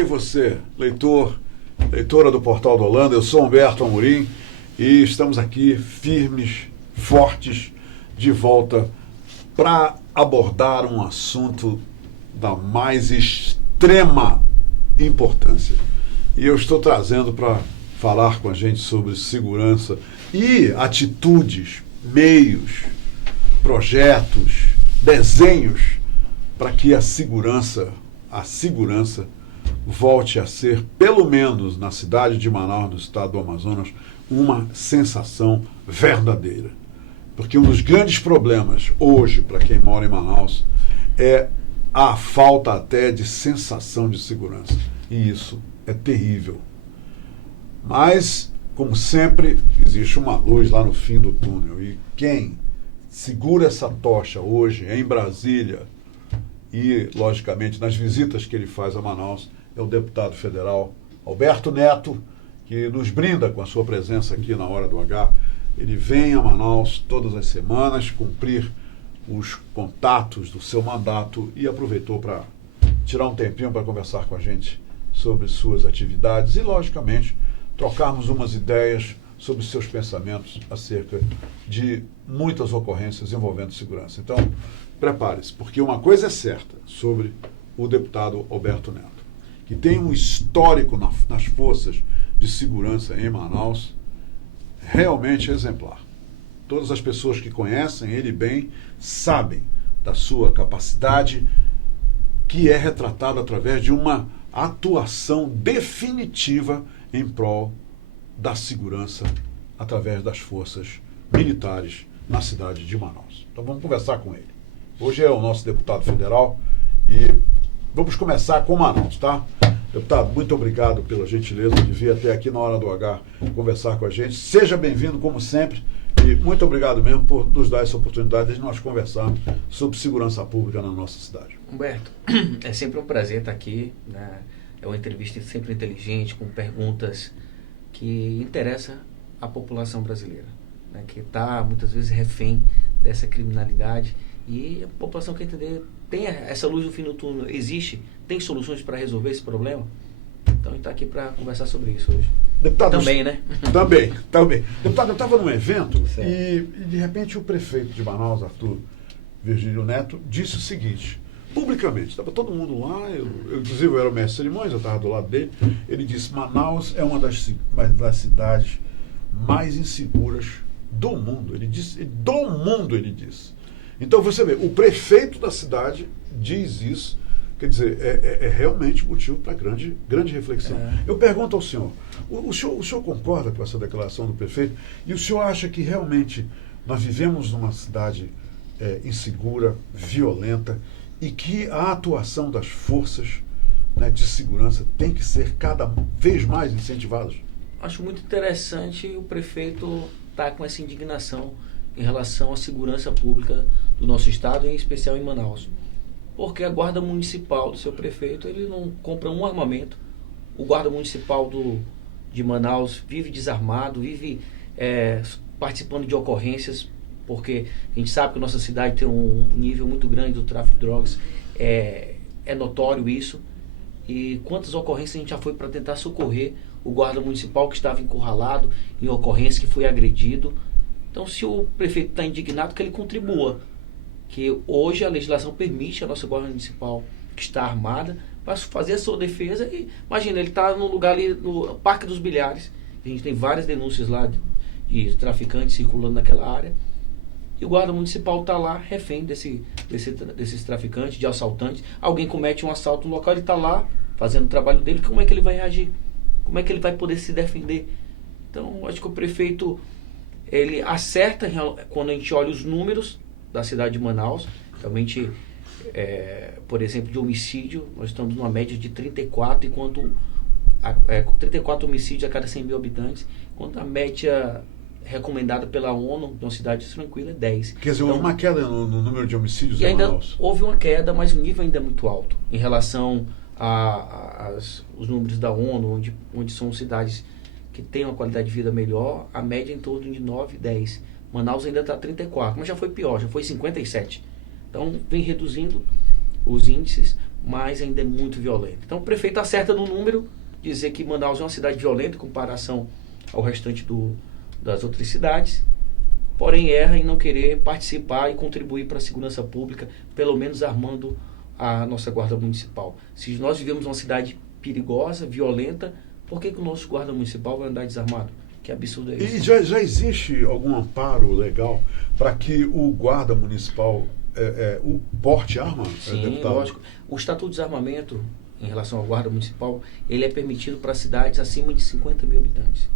Oi você, leitora do Portal do Holanda, eu sou Humberto Amorim e estamos aqui firmes, fortes, de volta para abordar um assunto da mais extrema importância. E eu estou trazendo para falar com a gente sobre segurança e atitudes, meios, projetos, desenhos para que a segurança volte a ser, pelo menos na cidade de Manaus, no estado do Amazonas, uma sensação verdadeira. Porque um dos grandes problemas hoje, para quem mora em Manaus, é a falta até de sensação de segurança. E isso é terrível. Mas, como sempre, existe uma luz lá no fim do túnel. E quem segura essa tocha hoje em Brasília e, logicamente, nas visitas que ele faz a Manaus, é o deputado federal Alberto Neto, que nos brinda com a sua presença aqui na Hora do H. Ele vem a Manaus todas as semanas cumprir os contatos do seu mandato e aproveitou para tirar um tempinho para conversar com a gente sobre suas atividades e, logicamente, trocarmos umas ideias sobre seus pensamentos acerca de muitas ocorrências envolvendo segurança. Então, prepare-se, porque uma coisa é certa sobre o deputado Alberto Neto, que tem um histórico nas forças de segurança em Manaus realmente exemplar. Todas as pessoas que conhecem ele bem sabem da sua capacidade, que é retratada através de uma atuação definitiva em prol da segurança através das forças militares na cidade de Manaus. Então vamos conversar com ele. Hoje é o nosso deputado federal e vamos começar com Manaus, tá? Deputado, muito obrigado pela gentileza de vir até aqui na Hora do H conversar com a gente. Seja bem-vindo, como sempre, e muito obrigado mesmo por nos dar essa oportunidade de nós conversarmos sobre segurança pública na nossa cidade. Humberto, é sempre um prazer estar aqui, né? É uma entrevista sempre inteligente, com perguntas que interessam a população brasileira, né? Que está muitas vezes refém dessa criminalidade, e a população quer entender, tem essa luz no fim do túnel, existe, tem soluções para resolver esse problema? Então a gente está aqui para conversar sobre isso hoje. Deputado, também, né? Também. Deputado, eu estava num evento e de repente o prefeito de Manaus, Arthur Virgílio Neto, disse o seguinte, publicamente, estava todo mundo lá, inclusive eu era o mestre de cerimônias, eu estava do lado dele, ele disse, Manaus é uma das cidades mais inseguras do mundo. Ele disse, do mundo, ele disse. Então você vê, o prefeito da cidade diz isso, quer dizer, é realmente motivo para grande reflexão. Eu pergunto ao senhor, o senhor concorda com essa declaração do prefeito? E o senhor acha que realmente nós vivemos numa cidade insegura, violenta, e que a atuação das forças, né, de segurança tem que ser cada vez mais incentivada? Acho muito interessante o prefeito estar com essa indignação em relação à segurança pública do nosso estado, em especial em Manaus. Porque a guarda municipal do seu prefeito, ele não compra um armamento. O guarda municipal de Manaus vive desarmado, vive participando de ocorrências, porque a gente sabe que a nossa cidade tem um nível muito grande do tráfico de drogas, é notório isso. E quantas ocorrências a gente já foi para tentar socorrer o guarda municipal que estava encurralado em ocorrência, que foi agredido. Então, se o prefeito está indignado, que ele contribua. Que hoje a legislação permite a nossa guarda municipal, que está armada, para fazer a sua defesa. E imagina, ele está no lugar ali, no Parque dos Bilhares. A gente tem várias denúncias lá de traficantes circulando naquela área. E o guarda municipal está lá, refém desses traficantes, de assaltantes. Alguém comete um assalto no local, ele está lá, fazendo o trabalho dele. Como é que ele vai reagir? Como é que ele vai poder se defender? Então, acho que o prefeito, ele acerta quando a gente olha os números da cidade de Manaus. Realmente, por exemplo, de homicídio, nós estamos numa média de 34, enquanto 34 homicídios a cada 100 mil habitantes, enquanto a média recomendada pela ONU de uma cidade tranquila é 10. Quer dizer, houve uma queda no número de homicídios em Manaus? Houve uma queda, mas o nível ainda é muito alto em relação os números da ONU, onde são cidades que têm uma qualidade de vida melhor. A média é em torno de 9, 10. Manaus ainda está 34, mas já foi pior, já foi 57. Então, vem reduzindo os índices, mas ainda é muito violenta. Então o prefeito acerta no número, dizer que Manaus é uma cidade violenta em comparação ao restante das outras cidades, porém erra em não querer participar e contribuir para a segurança pública, pelo menos armando a nossa guarda municipal. Se nós vivemos uma cidade perigosa, violenta, por que o nosso guarda municipal vai andar desarmado? Que absurdo é isso? E já existe algum amparo legal para que o guarda municipal o porte arma, Sim, deputado? lógico. O Estatuto de Desarmamento, em relação ao guarda municipal, ele é permitido para cidades acima de 50 mil habitantes.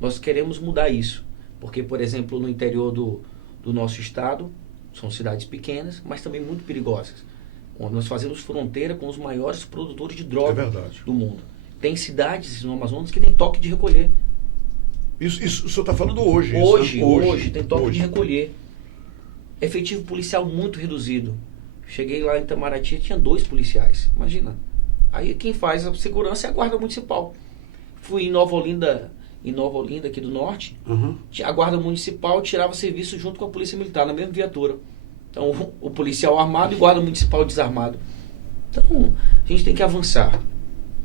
Nós queremos mudar isso, porque, por exemplo, no interior do nosso estado, são cidades pequenas, mas também muito perigosas, onde nós fazemos fronteira com os maiores produtores de droga do mundo. Tem cidades no Amazonas que tem toque de recolher. Isso o senhor está falando hoje? Hoje tem toque de recolher. Efetivo policial muito reduzido. Cheguei lá em Itamaraty, tinha 2 policiais. Imagina. Aí quem faz a segurança é a Guarda Municipal. Fui em Nova Olinda aqui do norte. A Guarda Municipal tirava serviço junto com a Polícia Militar, na mesma viatura. Então, o policial armado e o Guarda Municipal desarmado. Então, a gente tem que avançar.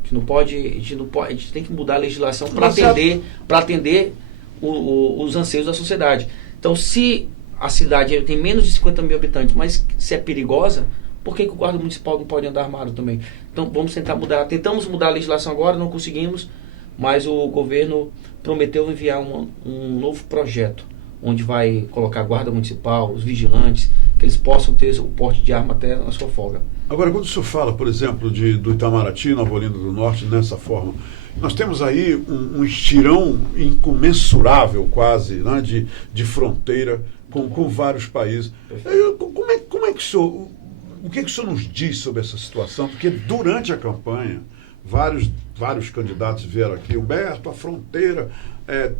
A gente tem que mudar a legislação para atender os anseios da sociedade. Então, se a cidade tem menos de 50 mil habitantes, mas se é perigosa, por que o guarda municipal não pode andar armado também? Então, vamos tentar mudar. Tentamos mudar a legislação agora, não conseguimos, mas o governo prometeu enviar um novo projeto, onde vai colocar a guarda municipal, os vigilantes, que eles possam ter o porte de arma até na sua folga. Agora, quando o senhor fala, por exemplo, do Itamaraty, Nova Olinda do Norte, nessa forma, nós temos aí um estirão incomensurável quase, né, de fronteira com vários países. Como é que o que o senhor nos diz sobre essa situação? Porque durante a campanha, vários candidatos vieram aqui, Humberto, a fronteira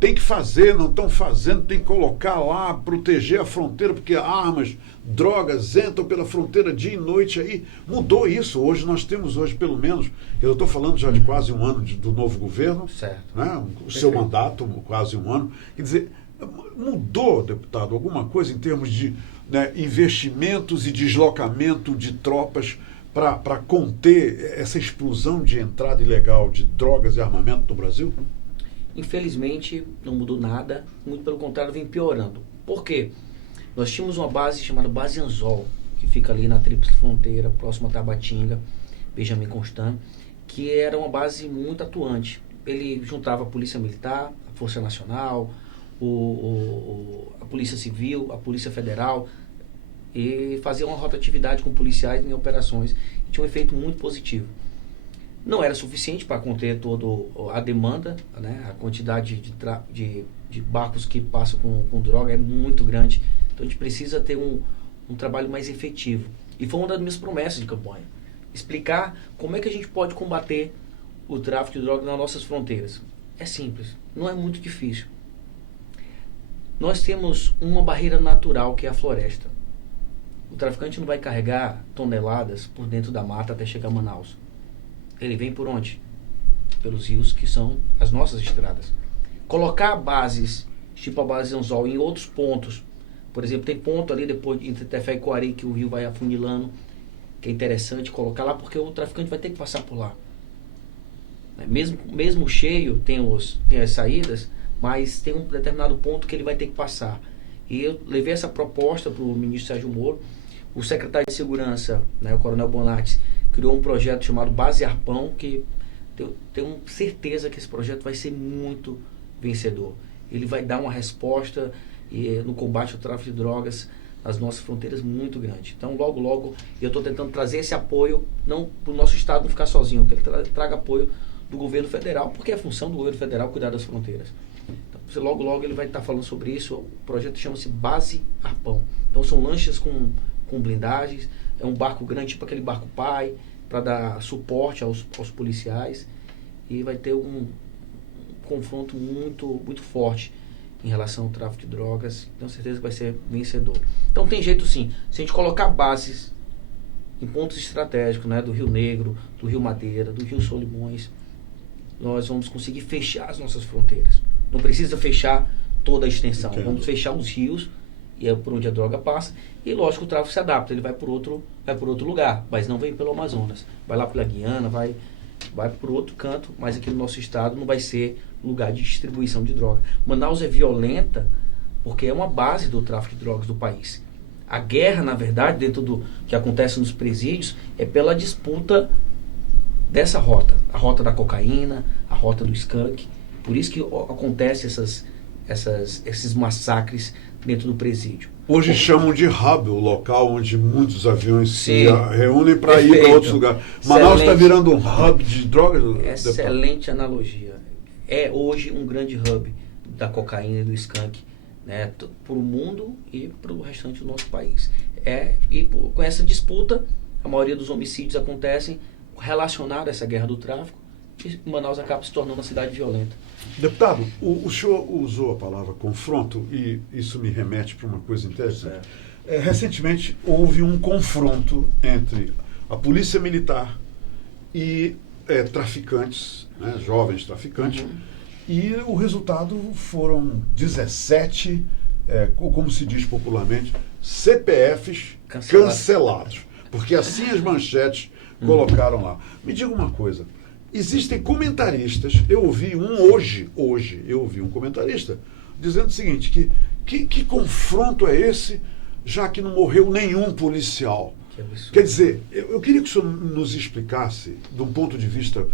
tem que fazer, não estão fazendo, tem que colocar lá, proteger a fronteira, porque armas, drogas entram pela fronteira dia e noite aí. Mudou isso. Hoje nós temos, pelo menos, eu estou falando já de quase um ano do novo governo, certo, né? O seu mandato, quase um ano. Quer dizer, mudou, deputado, alguma coisa em termos de investimentos e deslocamento de tropas para conter essa explosão de entrada ilegal de drogas e armamento no Brasil? Infelizmente, não mudou nada, muito pelo contrário, vem piorando. Por quê? Nós tínhamos uma base chamada Base Anzol, que fica ali na Tríplice Fronteira, próximo a Tabatinga, Benjamin Constant, que era uma base muito atuante. Ele juntava a Polícia Militar, a Força Nacional, a Polícia Civil, a Polícia Federal, e fazia uma rotatividade com policiais em operações, e tinha um efeito muito positivo. Não era suficiente para conter toda a demanda, né? A quantidade de barcos que passam com droga é muito grande. Então a gente precisa ter um trabalho mais efetivo. E foi uma das minhas promessas de campanha. Explicar como é que a gente pode combater o tráfico de drogas nas nossas fronteiras. É simples, não é muito difícil. Nós temos uma barreira natural que é a floresta. O traficante não vai carregar toneladas por dentro da mata até chegar a Manaus. Ele vem por onde? Pelos rios, que são as nossas estradas. Colocar bases, tipo a base Anzol, em outros pontos. Por exemplo, tem ponto ali depois entre Tefé e Coari que o rio vai afunilando, que é interessante colocar lá, porque o traficante vai ter que passar por lá. Mesmo cheio, tem as saídas, mas tem um determinado ponto que ele vai ter que passar. E eu levei essa proposta para o ministro Sérgio Moro. O secretário de Segurança, o Coronel Bonatti, criou um projeto chamado Base Arpão, que tenho certeza que esse projeto vai ser muito vencedor. Ele vai dar uma resposta no combate ao tráfico de drogas nas nossas fronteiras muito grande. Então, logo, eu estou tentando trazer esse apoio, não para o nosso estado não ficar sozinho, que ele traga apoio do governo federal, porque é função do governo federal cuidar das fronteiras. Então, logo ele vai estar falando sobre isso. O projeto chama-se Base Arpão. Então, são lanchas com blindagens, é um barco grande, tipo aquele barco pai, para dar suporte aos policiais, e vai ter um confronto muito, muito forte em relação ao tráfico de drogas. Tenho certeza que vai ser vencedor. Então tem jeito sim, se a gente colocar bases em pontos estratégicos, do Rio Negro, do Rio Madeira, do Rio Solimões, nós vamos conseguir fechar as nossas fronteiras. Não precisa fechar toda a extensão, vamos fechar os rios e é por onde a droga passa, e lógico o tráfico se adapta, ele vai por outro lugar, mas não vem pelo Amazonas, vai lá pela Guiana, vai por outro canto, mas aqui no nosso estado não vai ser lugar de distribuição de droga. Manaus é violenta porque é uma base do tráfico de drogas do país. A guerra, na verdade, dentro do que acontece nos presídios, é pela disputa dessa rota, a rota da cocaína, a rota do skunk. Por isso que acontece esses massacres dentro do presídio. Hoje chamam de hub, o local onde muitos aviões Sim. se reúnem para ir para outros lugares. Manaus está virando um hub de drogas? Excelente analogia. É hoje um grande hub da cocaína e do skunk, né, para o mundo e para o restante do nosso país. Com essa disputa, a maioria dos homicídios acontecem relacionados a essa guerra do tráfico, e Manaus acaba se tornando uma cidade violenta. Deputado, o senhor usou a palavra confronto e isso me remete para uma coisa interessante. Recentemente houve um confronto entre a polícia militar e traficantes, né, jovens traficantes, e o resultado foram 17, como se diz popularmente, CPFs cancelados. Porque assim as manchetes colocaram lá. Me diga uma coisa. Existem comentaristas, eu ouvi hoje eu ouvi um comentarista dizendo o seguinte, que confronto é esse, já que não morreu nenhum policial? Quer dizer, eu queria que o senhor nos explicasse, de um ponto de vista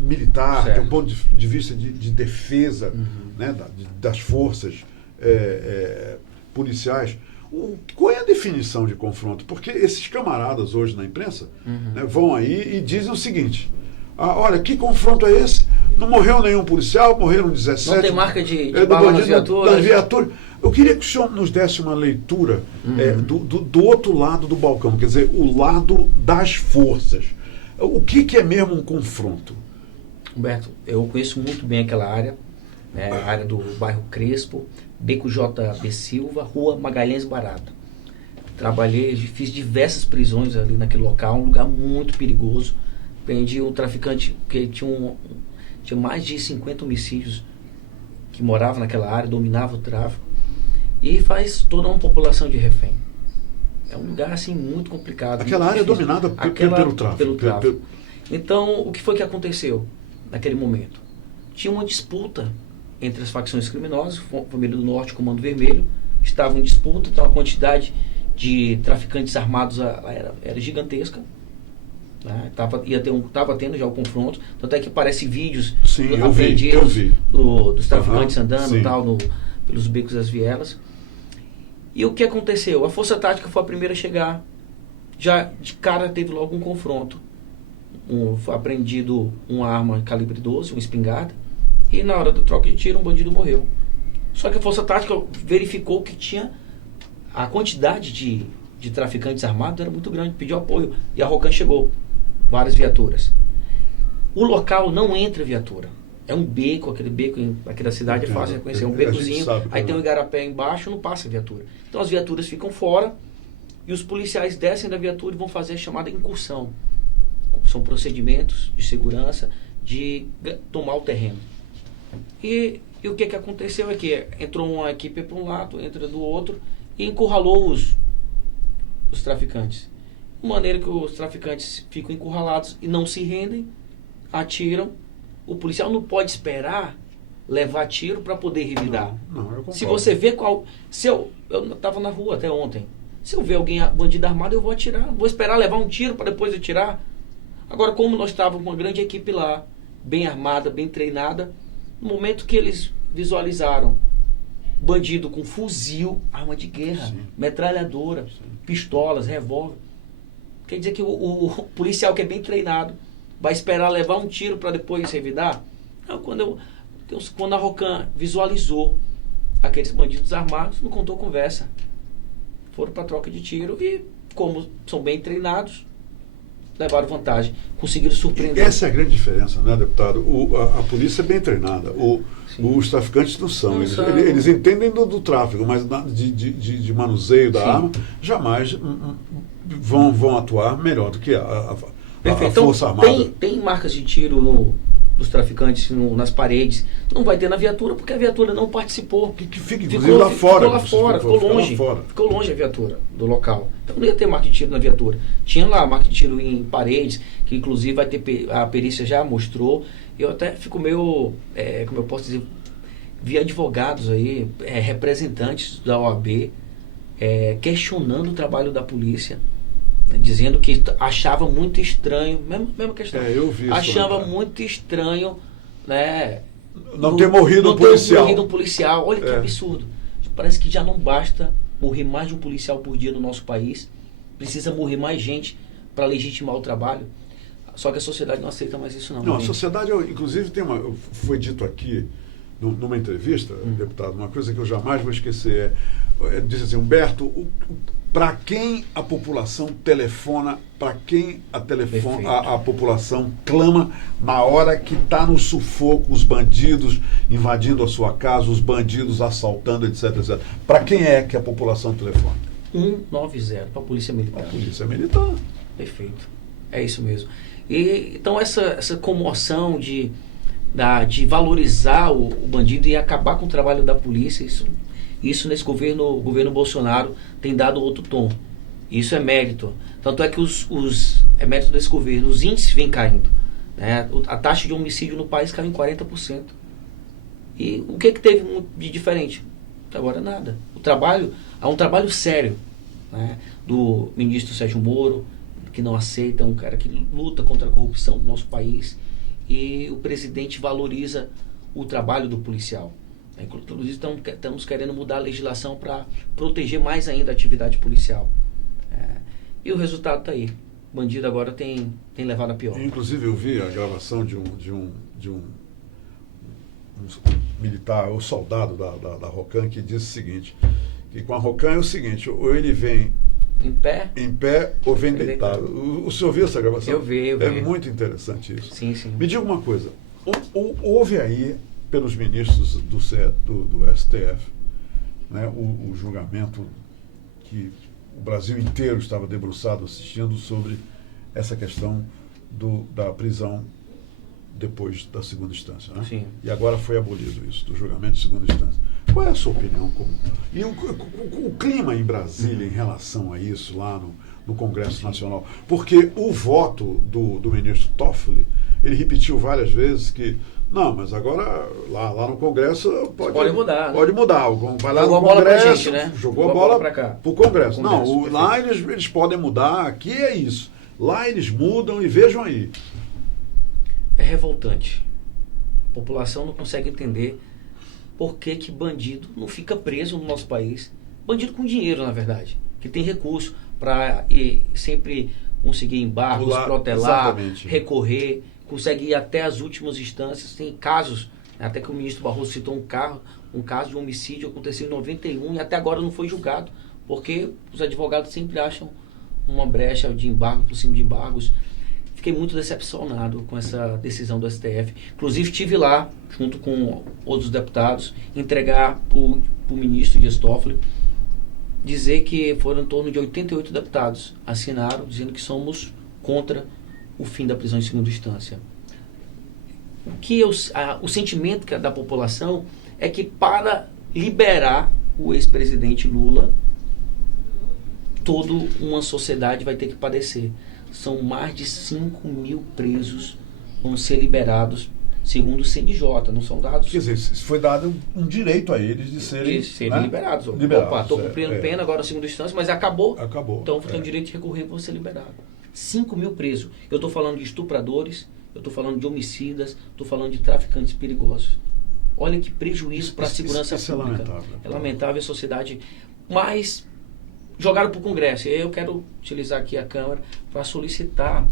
militar, certo, de um ponto de vista de defesa, né, das forças policiais, qual é a definição de confronto? Porque esses camaradas hoje na imprensa, né, vão aí e dizem o seguinte, olha, que confronto é esse? Não morreu nenhum policial, morreram 17. Não tem marca de bala nas viaturas. Eu queria que o senhor nos desse uma leitura do outro lado do balcão, quer dizer, o lado das forças. O que é mesmo um confronto? Humberto, eu conheço muito bem aquela área, né, a área do bairro Crespo, Beco JB Silva, Rua Magalhães Barata. Trabalhei, fiz diversas prisões ali naquele local, um lugar muito perigoso. Prendi um traficante que tinha mais de 50 homicídios, que morava naquela área, dominava o tráfico, e faz toda uma população de refém. É um lugar assim muito complicado. Aquela área é dominada pelo tráfico. Então, o que foi que aconteceu naquele momento? Tinha uma disputa entre as facções criminosas, Família do Norte e Comando Vermelho, estavam em disputa, então a quantidade de traficantes armados era gigantesca. Né? Tava tendo já o confronto, tanto é que aparecem vídeos dos traficantes andando tal, pelos becos das vielas. E o que aconteceu? A Força Tática foi a primeira a chegar, já de cara teve logo um confronto. Foi apreendido uma arma calibre 12, uma espingarda, e na hora do troca de tiro um bandido morreu. Só que a Força Tática verificou que tinha a quantidade de traficantes armados era muito grande, pediu apoio, e a Rocan chegou, várias viaturas. O local não entra viatura, é um beco, aquele beco aqui da cidade é fácil reconhecer, é um becozinho, aí tem um igarapé embaixo, não passa viatura. Então as viaturas ficam fora e os policiais descem da viatura e vão fazer a chamada incursão. São procedimentos de segurança de tomar o terreno. E o que aconteceu é que entrou uma equipe para um lado, entra do outro e encurralou os traficantes. De maneira que os traficantes ficam encurralados e não se rendem, atiram. O policial não pode esperar levar tiro para poder revidar. Não, se você vê qual... eu estava na rua até ontem. Se eu ver alguém bandido armado, eu vou atirar. Vou esperar levar um tiro para depois atirar. Agora, como nós estávamos com uma grande equipe lá, bem armada, bem treinada, no momento que eles visualizaram bandido com fuzil, arma de guerra, metralhadora, pistolas, revólver, quer dizer que o policial que é bem treinado vai esperar levar um tiro para depois revidar? Não, quando a Rocan visualizou aqueles bandidos armados, não contou conversa. Foram para troca de tiro e, como são bem treinados, levaram vantagem, conseguiram surpreender. Essa é a grande diferença, né, deputado? A polícia é bem treinada, os traficantes não são. Eles entendem do tráfico, mas de manuseio da arma, jamais vão atuar melhor do que a Perfeito. Força Armada. Tem marcas de tiro dos traficantes nas paredes. Não vai ter na viatura porque a viatura não participou. Que fica, inclusive, lá fora. Ficou lá fora, ficou longe. Ficou longe a viatura do local. Então não ia ter marca de tiro na viatura. Tinha lá marca de tiro em paredes, que inclusive vai ter, a perícia já mostrou. Eu até fico meio, como eu posso dizer, vi advogados aí, representantes da OAB, questionando o trabalho da polícia, né, dizendo que achava muito estranho, mesma questão, eu vi isso, achava muito estranho, né, não ter morrido um policial. Olha que absurdo. Parece que já não basta morrer mais de um policial por dia no nosso país, precisa morrer mais gente para legitimar o trabalho. Só que a sociedade não aceita mais isso não. Não, a sociedade, inclusive, foi dito aqui numa entrevista, deputado, uma coisa que eu jamais vou esquecer, disse assim: Humberto, para quem a população telefona, para quem a população clama na hora que está no sufoco, os bandidos invadindo a sua casa, os bandidos assaltando, etc, etc. Para quem é que a população telefona? 190, para a Polícia Militar. A Polícia Militar. Perfeito. É isso mesmo. E, então essa comoção de valorizar o bandido e acabar com o trabalho da polícia, isso nesse governo Bolsonaro tem dado outro tom. Isso é mérito. Tanto é que é mérito desse governo. Os índices vêm caindo, né? A taxa de homicídio no país caiu em 40%. E o que teve de diferente? Agora nada. Há um trabalho sério, né, do ministro Sérgio Moro, que não aceita, um cara que luta contra a corrupção do nosso país. E o presidente valoriza o trabalho do policial. Inclusive, estamos querendo mudar a legislação para proteger mais ainda a atividade policial. E o resultado está aí. O bandido agora tem levado a pior. Inclusive, eu vi a gravação de um militar, ou soldado da Rocan, que disse o seguinte, que com a Rocan é o seguinte: ou ele vem em pé ou vem deitado. O senhor viu essa gravação? Eu vi. É muito interessante isso. Sim. Me diga uma coisa. Houve aí, pelos ministros do STF, né, o julgamento que o Brasil inteiro estava debruçado assistindo sobre essa questão da prisão depois da segunda instância, né? Sim. E agora foi abolido isso, do julgamento de segunda instância. Qual é a sua opinião? E o clima em Brasília em relação a isso, lá no Congresso Nacional? Porque o voto do ministro Toffoli, ele repetiu várias vezes que não, mas agora lá no Congresso pode mudar. Pode mudar. Vai lá jogou no Congresso, a bola pra gente, né? Jogou a bola para cá. Pro Congresso. Não, perfeito. lá eles podem mudar, aqui é isso. Lá eles mudam e vejam aí. É revoltante. A população não consegue entender por que bandido não fica preso no nosso país. Bandido com dinheiro, na verdade, que tem recurso para sempre conseguir embargos, protelar, exatamente, recorrer, consegue ir até as últimas instâncias. Tem casos, até que o ministro Barroso citou um caso de homicídio aconteceu em 91 e até agora não foi julgado, porque os advogados sempre acham uma brecha de embargo por cima de embargos. Fiquei muito decepcionado com essa decisão do STF. Inclusive, estive lá, junto com outros deputados, entregar para o ministro Dias Toffoli, dizer que foram em torno de 88 deputados assinaram, dizendo que somos contra o fim da prisão em segunda instância. O sentimento da população é que, para liberar o ex-presidente Lula, toda uma sociedade vai ter que padecer. São mais de 5 mil presos vão ser liberados, segundo o CNJ, não são dados... Quer dizer, foi dado um direito a eles de serem liberados. Opa, estou cumprindo pena agora na segunda instância, mas acabou. Então tem o direito de recorrer para ser liberado. 5 mil presos. Eu estou falando de estupradores, eu estou falando de homicidas, estou falando de traficantes perigosos. Olha que prejuízo para a segurança pública. É lamentável a sociedade. Mas jogaram para o Congresso. E eu quero utilizar aqui a Câmara para solicitar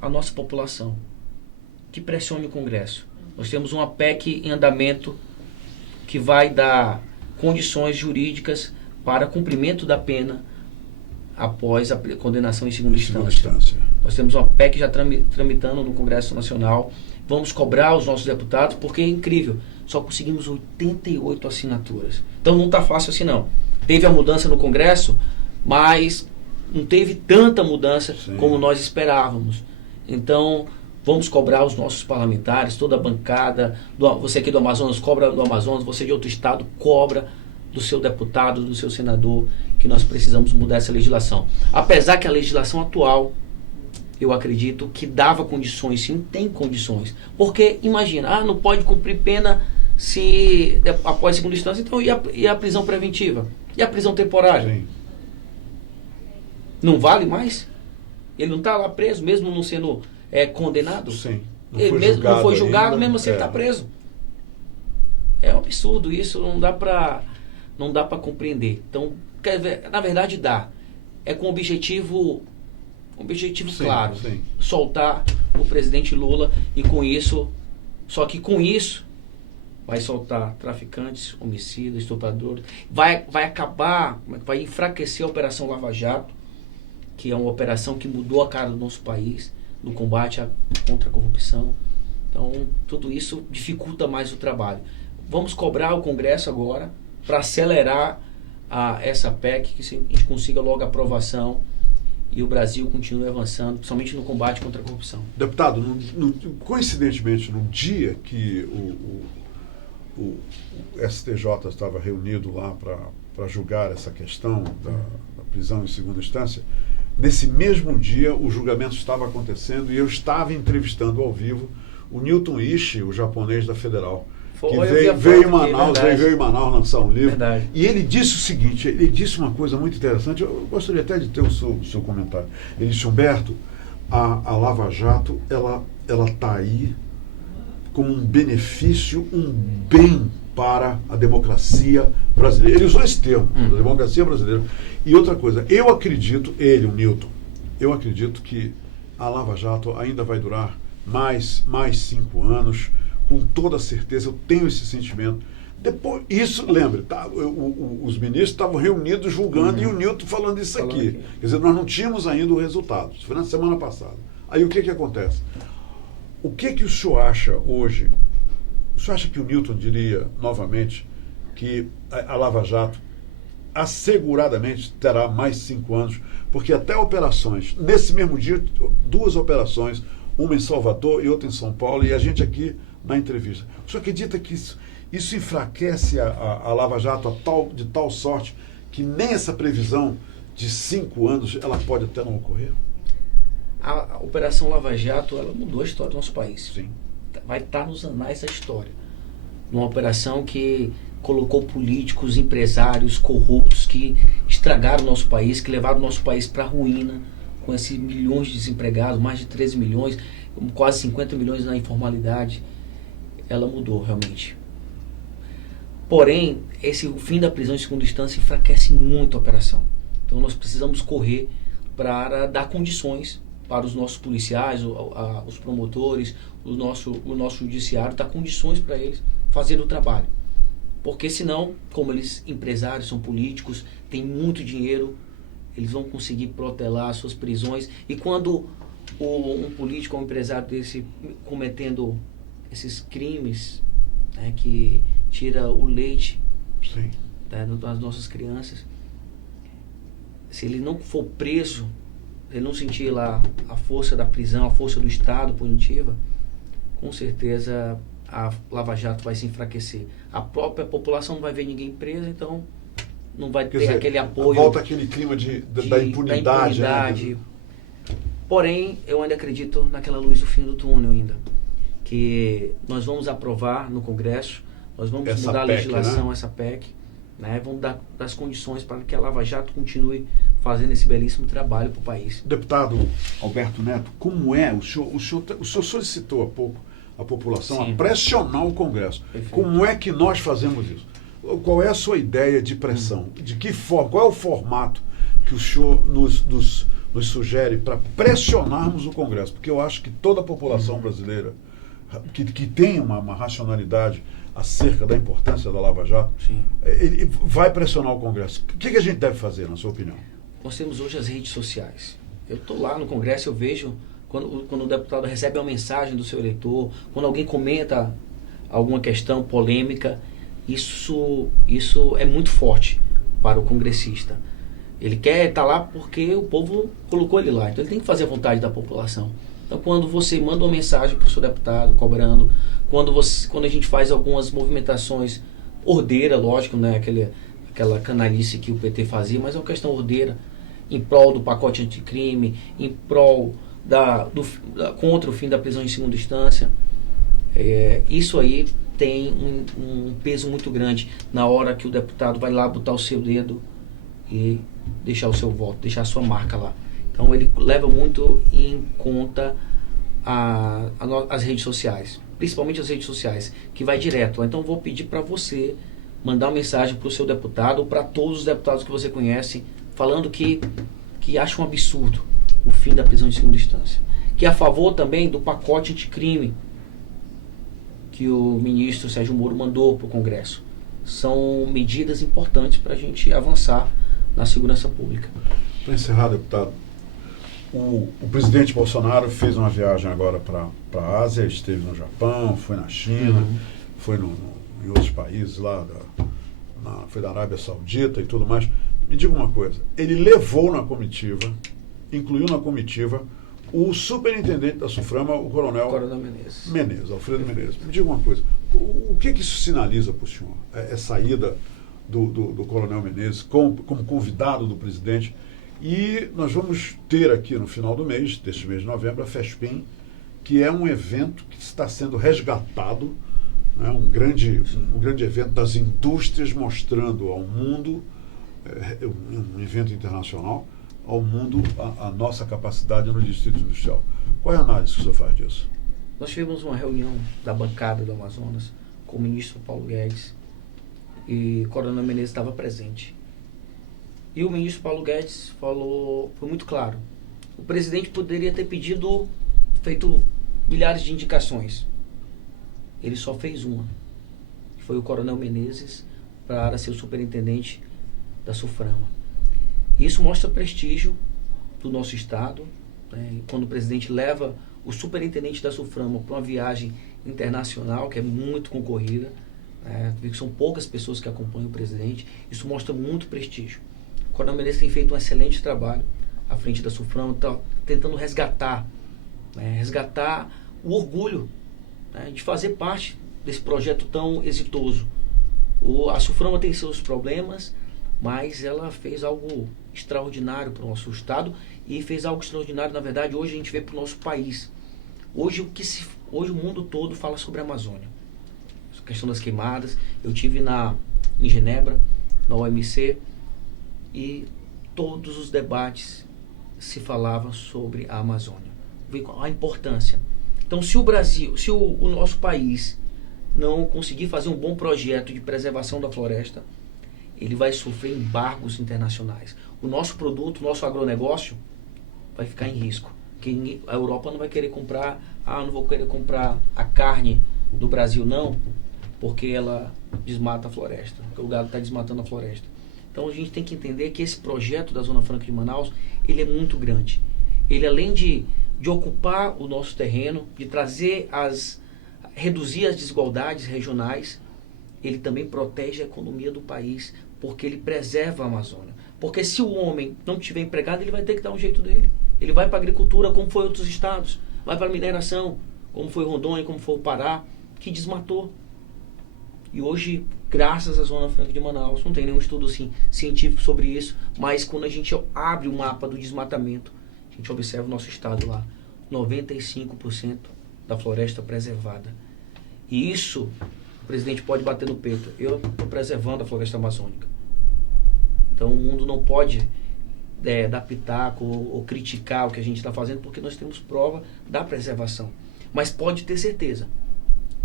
à nossa população que pressione o Congresso. Nós temos uma PEC em andamento que vai dar condições jurídicas para cumprimento da pena após a condenação em segunda instância. Nós temos uma PEC já tramitando no Congresso Nacional. Vamos cobrar os nossos deputados, porque é incrível. Só conseguimos 88 assinaturas. Então não está fácil assim não. Teve a mudança no Congresso, mas não teve tanta mudança como nós esperávamos. Então, Vamos cobrar os nossos parlamentares, toda a bancada, você aqui do Amazonas cobra do Amazonas, você de outro estado cobra do seu deputado, do seu senador, que nós precisamos mudar essa legislação. Apesar que a legislação atual, eu acredito que dava condições, sim, tem condições. Porque, imagina, não pode cumprir pena se após segunda instância, então e a prisão preventiva? E a prisão temporária? Sim. Não vale mais? Ele não está lá preso, mesmo não sendo condenado? Sim. Não foi julgado, ainda, mesmo assim ele está preso. É um absurdo isso, não dá para compreender. Então, na verdade dá. É com objetivo sim, claro. Sim. Soltar o presidente Lula e com isso, vai soltar traficantes, homicidas, estupradores, vai acabar, vai enfraquecer a Operação Lava Jato, que é uma operação que mudou a cara do nosso país no combate contra a corrupção. Então, tudo isso dificulta mais o trabalho. Vamos cobrar o Congresso agora para acelerar essa PEC, que a gente consiga logo a aprovação e o Brasil continue avançando, principalmente no combate contra a corrupção. Deputado, coincidentemente, no dia que o STJ estava reunido lá para julgar essa questão da prisão em segunda instância, nesse mesmo dia o julgamento estava acontecendo e eu estava entrevistando ao vivo o Newton Ishii, o japonês da Federal, que veio em Manaus lançar um livro. Verdade. E ele disse o seguinte, ele disse uma coisa muito interessante, eu gostaria até de ter o seu comentário. Ele disse: Humberto, a Lava Jato, ela está aí como um benefício, um bem para a democracia brasileira. Ele usou esse termo, a democracia brasileira. E outra coisa, eu acredito, o Newton, eu acredito que a Lava Jato ainda vai durar mais 5 anos, com toda certeza, eu tenho esse sentimento. Depois, isso, lembre, tá, os ministros estavam reunidos julgando e o Newton falando isso aqui. Quer dizer, nós não tínhamos ainda o resultado. Isso foi na semana passada. Aí o que acontece? O que o senhor acha hoje? O senhor acha que o Newton diria novamente que a Lava Jato asseguradamente terá mais 5 anos? Porque até operações, nesse mesmo dia, 2 operações, uma em Salvador e outra em São Paulo, e a gente aqui na entrevista. O senhor acredita que isso enfraquece a Lava Jato de tal sorte que nem essa previsão de 5 anos ela pode até não ocorrer? A Operação Lava Jato, ela mudou a história do nosso país. Sim. Vai estar nos anais da história. Uma operação que colocou políticos, empresários corruptos que estragaram o nosso país, que levaram o nosso país para a ruína, com esses milhões de desempregados, mais de 13 milhões, quase 50 milhões na informalidade. Ela mudou realmente. Porém, o fim da prisão em segunda instância enfraquece muito a operação. Então nós precisamos correr para dar condições para os nossos policiais, os promotores, o nosso judiciário, dar condições para eles fazer o trabalho. Porque senão, como eles empresários, são políticos, têm muito dinheiro, eles vão conseguir protelar as suas prisões. E quando um político ou um empresário desse cometendo esses crimes, né, que tira o leite, sim, das nossas crianças, se ele não for preso, ele não sentir lá a força da prisão, a força do Estado punitiva, com certeza a Lava Jato vai se enfraquecer. A própria população não vai ver ninguém preso, então não vai ter aquele apoio. Volta aquele clima da impunidade. Né? Porém, eu ainda acredito naquela luz do fim do túnel ainda. Que nós vamos aprovar no Congresso, nós vamos mudar a legislação, né? Essa PEC, né? Vamos dar as condições para que a Lava Jato continue fazendo esse belíssimo trabalho para o país. Deputado Alberto Neto, como é? O senhor solicitou há pouco a população a pressionar o Congresso. Perfeito. Como é que nós fazemos isso? Qual é a sua ideia de pressão? De que forma? Qual é o formato que o senhor nos sugere para pressionarmos o Congresso? Porque eu acho que toda a população brasileira que tem uma racionalidade acerca da importância da Lava Jato, ele vai pressionar o Congresso. O que a gente deve fazer, na sua opinião? Nós temos hoje as redes sociais. Eu estou lá no Congresso, eu vejo quando o deputado recebe uma mensagem do seu eleitor, quando alguém comenta alguma questão polêmica, isso é muito forte para o congressista. Ele quer estar lá porque o povo colocou ele lá, então ele tem que fazer a vontade da população. Então, quando você manda uma mensagem para o seu deputado cobrando, quando a gente faz algumas movimentações ordeira, lógico, né? Aquela canalice que o PT fazia, mas é uma questão ordeira, em prol do pacote anticrime, em prol contra o fim da prisão em segunda instância. Isso aí tem um peso muito grande na hora que o deputado vai lá botar o seu dedo e deixar o seu voto, deixar a sua marca lá. Então ele leva muito em conta as redes sociais, principalmente as redes sociais, que vai direto. Então vou pedir para você mandar uma mensagem para o seu deputado ou para todos os deputados que você conhece, falando que acha um absurdo o fim da prisão em segunda instância, que é a favor também do pacote anticrime que o ministro Sérgio Moro mandou para o Congresso. São medidas importantes para a gente avançar na segurança pública. Para encerrar, deputado, o presidente Bolsonaro fez uma viagem agora para a Ásia, esteve no Japão, foi na China, foi em outros países lá, foi da Arábia Saudita e tudo mais. Me diga uma coisa, ele levou na comitiva, incluiu na comitiva, o superintendente da SUFRAMA, o coronel Menezes, Alfredo Menezes. Me diga uma coisa, o que isso sinaliza para o senhor? É saída do coronel Menezes como convidado do presidente. E nós vamos ter aqui no final do mês, deste mês de novembro, a FESPIM, que é um evento que está sendo resgatado, né, um grande evento das indústrias mostrando ao mundo, um evento internacional, ao mundo a nossa capacidade no Distrito Industrial. Qual é a análise que o senhor faz disso? Nós tivemos uma reunião da bancada do Amazonas com o ministro Paulo Guedes e o coronel Menezes estava presente. E o ministro Paulo Guedes foi muito claro. O presidente poderia ter feito milhares de indicações. Ele só fez uma, que foi o coronel Menezes para ser o superintendente da SUFRAMA. Isso mostra prestígio do nosso Estado, né? Quando o presidente leva o superintendente da SUFRAMA para uma viagem internacional, que é muito concorrida, né? São poucas pessoas que acompanham o presidente, isso mostra muito prestígio. O coronel Menezes tem feito um excelente trabalho à frente da SUFRAMA, está tentando resgatar o orgulho, né, de fazer parte desse projeto tão exitoso. A SUFRAMA tem seus problemas, mas ela fez algo extraordinário para o nosso Estado e fez algo extraordinário, na verdade, hoje a gente vê para o nosso país. Hoje o mundo todo fala sobre a Amazônia. A questão das queimadas. Eu estive em Genebra, na OMC, e todos os debates se falavam sobre a Amazônia. A importância. Então, se o nosso país não conseguir fazer um bom projeto de preservação da floresta, ele vai sofrer embargos internacionais. O nosso produto, o nosso agronegócio vai ficar em risco. A Europa não vai querer comprar, não vou querer comprar a carne do Brasil não, porque ela desmata a floresta, porque o gado está desmatando a floresta. Então a gente tem que entender que esse projeto da Zona Franca de Manaus, ele é muito grande. Ele, além de ocupar o nosso terreno, de reduzir as desigualdades regionais, ele também protege a economia do país, porque ele preserva a Amazônia. Porque se o homem não estiver empregado, ele vai ter que dar um jeito dele. Ele vai para a agricultura, como foi outros estados, vai para a mineração, como foi Rondônia, como foi o Pará, que desmatou. E hoje, graças à Zona Franca de Manaus, não tem nenhum estudo assim, científico sobre isso, mas quando a gente abre o mapa do desmatamento, a gente observa o nosso estado lá, 95% da floresta preservada. E isso, o presidente pode bater no peito. Eu estou preservando a floresta amazônica. Então o mundo não pode dar pitaco ou criticar o que a gente está fazendo, porque nós temos prova da preservação. Mas pode ter certeza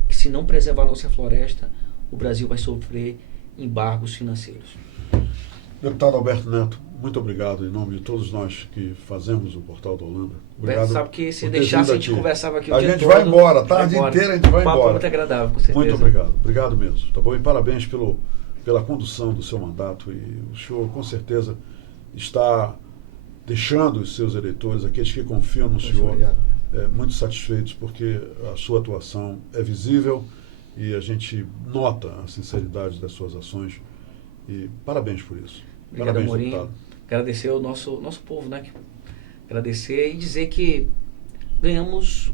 que se não preservar a nossa floresta, o Brasil vai sofrer embargos financeiros. Deputado Alberto Neto, muito obrigado em nome de todos nós que fazemos o Portal da Holanda. Obrigado. Beto, sabe que se deixasse a gente conversava aqui o dia todo. A gente vai embora, a tarde inteira a gente vai embora. O papo é muito agradável, com certeza. Muito obrigado, obrigado mesmo. Tá bom? E parabéns pela condução do seu mandato, e o senhor com certeza está deixando os seus eleitores, aqueles que confiam no senhor, muito satisfeitos, porque a sua atuação é visível e a gente nota a sinceridade das suas ações, e parabéns por isso. Obrigado, parabéns, Amorim. deputado. Agradecer ao nosso povo, né? Agradecer e dizer que ganhamos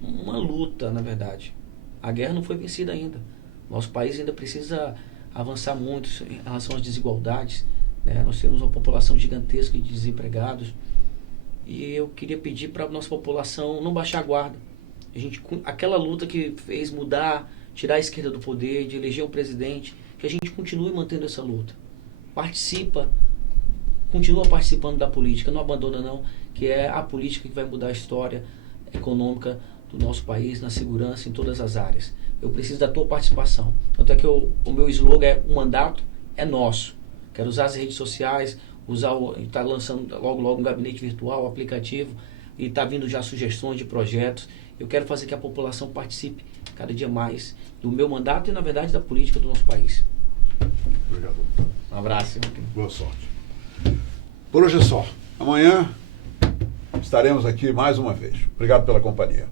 uma luta, na verdade. A guerra não foi vencida ainda. Nosso país ainda precisa avançar muito em relação às desigualdades, né? Nós temos uma população gigantesca de desempregados e eu queria pedir para a nossa população não baixar a guarda. Aquela luta que fez mudar, tirar a esquerda do poder, de eleger um presidente, que a gente continue mantendo essa luta. Continua participando da política, não abandona não, que é a política que vai mudar a história econômica do nosso país, na segurança, em todas as áreas. Eu preciso da tua participação. Tanto é que o meu slogan é: o mandato é nosso. Quero usar as redes sociais, está lançando logo um gabinete virtual, aplicativo, e está vindo já sugestões de projetos. Eu quero fazer que a população participe cada dia mais do meu mandato e, na verdade, da política do nosso país. Obrigado. Um abraço. Boa sorte. Por hoje é só. Amanhã estaremos aqui mais uma vez. Obrigado pela companhia.